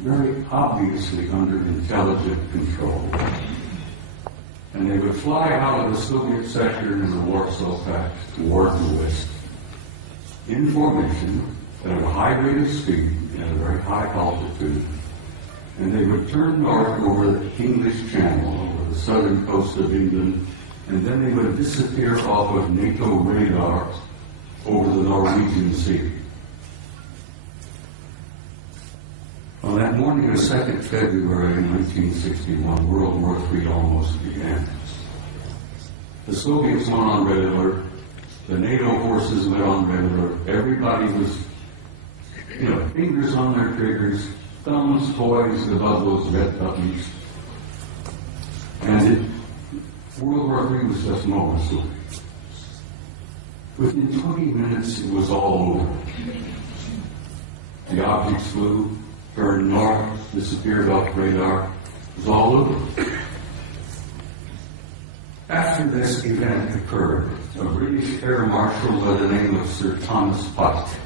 very obviously under intelligent control. And they would fly out of the Soviet sector in the Warsaw Pact toward the west in formation at a high rate of speed and at a very high altitude. And they would turn north over the English Channel, over the southern coast of England, and then they would disappear off of NATO radar over the Norwegian Sea. On that morning of 2nd February 1961, World War III almost began. The Soviets went on red alert. The NATO forces went on red alert. Everybody was, fingers on their triggers, thumbs poised above those red buttons. And World War III was just moments away. Within 20 minutes, it was all over. The objects flew, turned north, disappeared off radar. It was all over. After this event occurred, a British Air Marshal by the name of Sir Thomas Parte,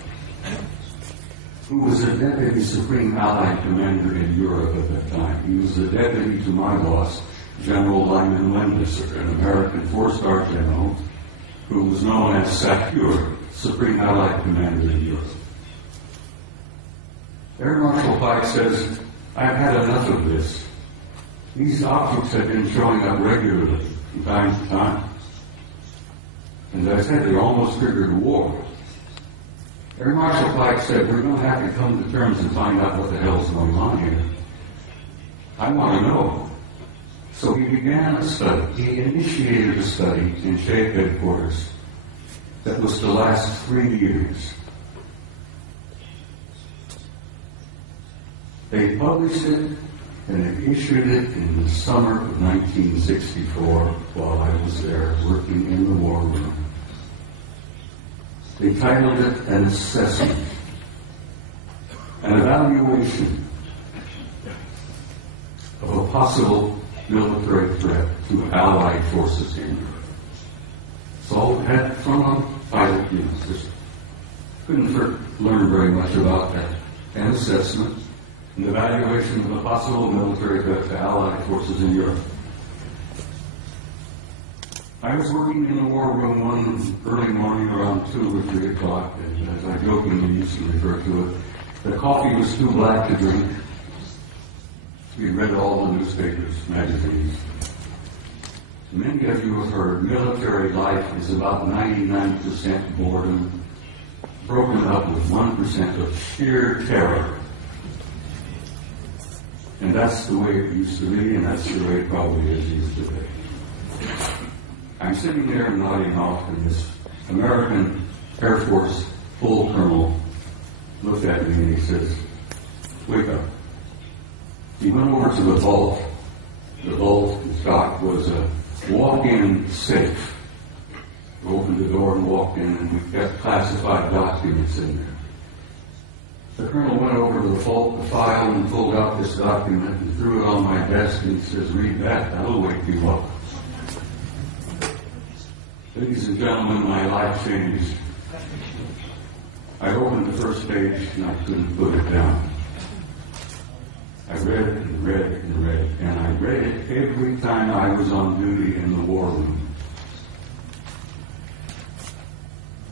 who was a Deputy Supreme Allied Commander in Europe at that time. He was the deputy to my boss, General Lyman Wendesser, an American four-star general who was known as SACEUR, Supreme Allied Commander in Europe. Air Marshal Pike says, "I've had enough of this. These objects have been showing up regularly from time to time. And as I said, they almost triggered a war." Air Marshal Pike said, "We're going to have to come to terms and find out what the hell's going on here. I want to know." So he began a study. He initiated a study in SHAPE headquarters that was to last 3 years. They published it and they issued it in the summer of 1964 while I was there working in the war room. They titled it An Assessment, an evaluation of a possible military threat to Allied forces in Europe. So it had front-on pilot just couldn't learn very much about that. An assessment, an evaluation of a possible military threat to Allied forces in Europe. I was working in the war room one early morning around 2 or 3 o'clock, and as I jokingly used to refer to it, the coffee was too black to drink. We read all the newspapers, magazines. Many of you have heard military life is about 99% boredom, broken up with 1% of sheer terror. And that's the way it used to be, and that's the way it probably is used today. I'm sitting there nodding off, and this American Air Force full colonel looked at me and he says, "Wake up." He went over to the vault. The vault, in fact, was a walk-in safe. We opened the door and walked in, and we got classified documents in there. The colonel went over to the vault, the file, and pulled out this document and threw it on my desk, and he says, "Read that, that'll wake you up." Ladies and gentlemen, my life changed. I opened the first page and I couldn't put it down. I read and read and read, and I read it every time I was on duty in the war room.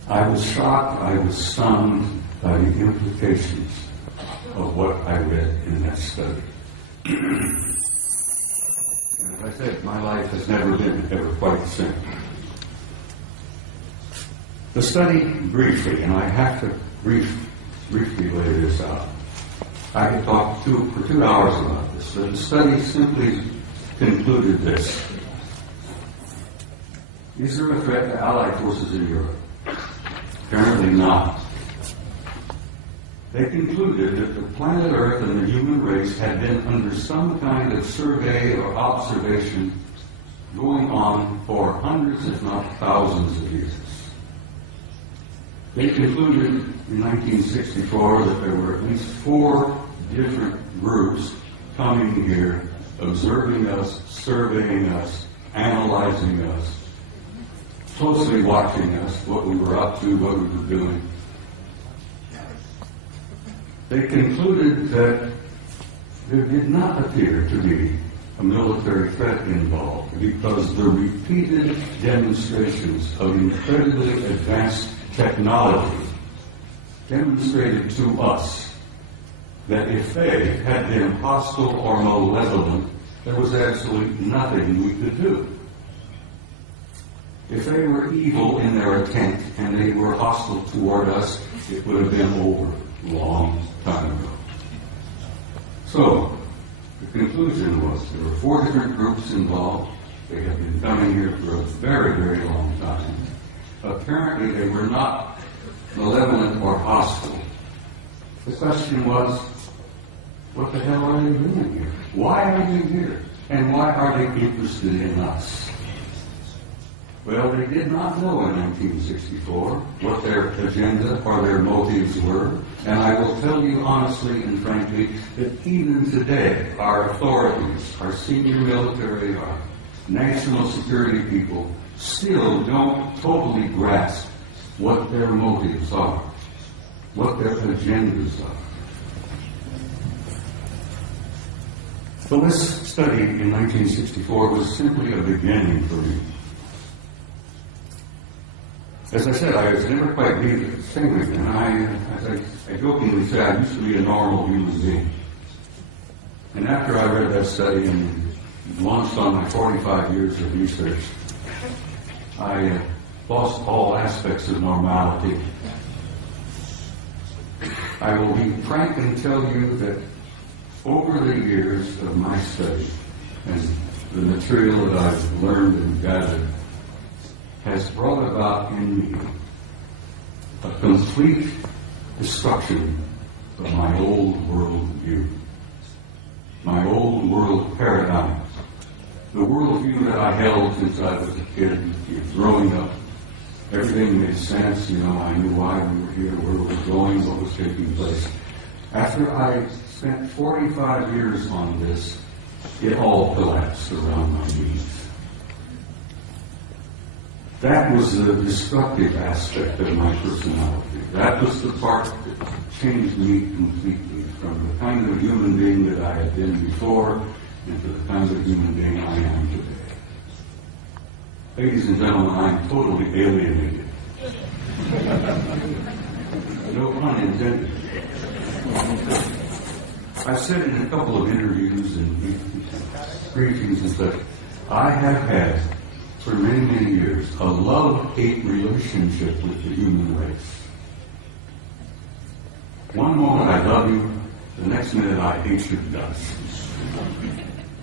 I was shocked, I was stunned by the implications of what I read in that study. And as I said, my life has never been ever quite the same. The study, briefly, and I have to briefly lay this out. I could talk for 2 hours about this, but the study simply concluded this. Is there a threat to Allied forces in Europe? Apparently not. They concluded that the planet Earth and the human race had been under some kind of survey or observation going on for hundreds, if not thousands of years. They concluded in 1964 that there were at least 4 different groups coming here, observing us, surveying us, analyzing us, closely watching us, what we were up to, what we were doing. They concluded that there did not appear to be a military threat involved because the repeated demonstrations of incredibly advanced technology demonstrated to us that if they had been hostile or malevolent, there was absolutely nothing we could do. If they were evil in their intent and they were hostile toward us, it would have been over a long time ago. So, the conclusion was there were 4 different groups involved. They had been coming here for a very, very long time. Apparently, they were not malevolent or hostile. The question was, what the hell are they doing here? Why are they here? And why are they interested in us? Well, they did not know in 1964 what their agenda or their motives were. And I will tell you honestly and frankly that even today, our authorities, our senior military, our national security people still don't totally grasp what their motives are, what their agendas are. So this study in 1964 was simply a beginning for me. As I said, I was never quite the same again. I jokingly say I used to be a normal human being. And after I read that study and launched on my 45 years of research, I lost all aspects of normality. I will be frank and tell you that over the years of my study and the material that I've learned and gathered has brought about in me a complete destruction of my old world view, my old world paradigm, the world view that I held since I was a kid, growing up. Everything made sense, I knew why we were here, where we were going, what was taking place. After I spent 45 years on this, it all collapsed around my knees. That was the destructive aspect of my personality. That was the part that changed me completely from the kind of human being that I had been before into the kind of human being I am today. Ladies and gentlemen, I'm totally alienated. No pun intended. I've said in a couple of interviews and briefings and such, I have had for many, many years a love-hate relationship with the human race. One moment I love you, the next minute I hate your guts.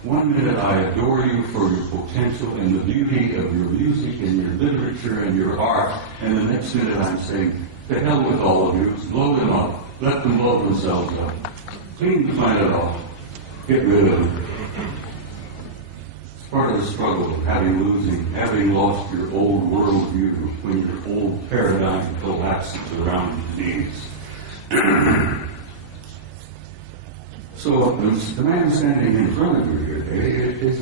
One minute I adore you for your potential and the beauty of your music and your literature and your art, and the next minute I'm saying, to hell with all of you, blow them up, let them blow themselves up, clean the planet off, get rid of them. It's part of the struggle of having lost your old worldview when your old paradigm collapses around your knees. So the man standing in front of you here today is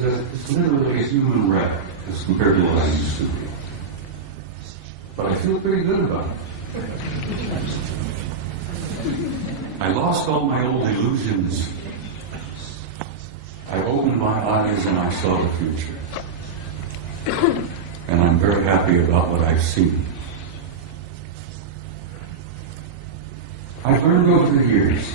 literally a human wreck as compared to what I used to be. But I feel pretty good about it. I lost all my old illusions. I opened my eyes and I saw the future. And I'm very happy about what I've seen. I've learned over the years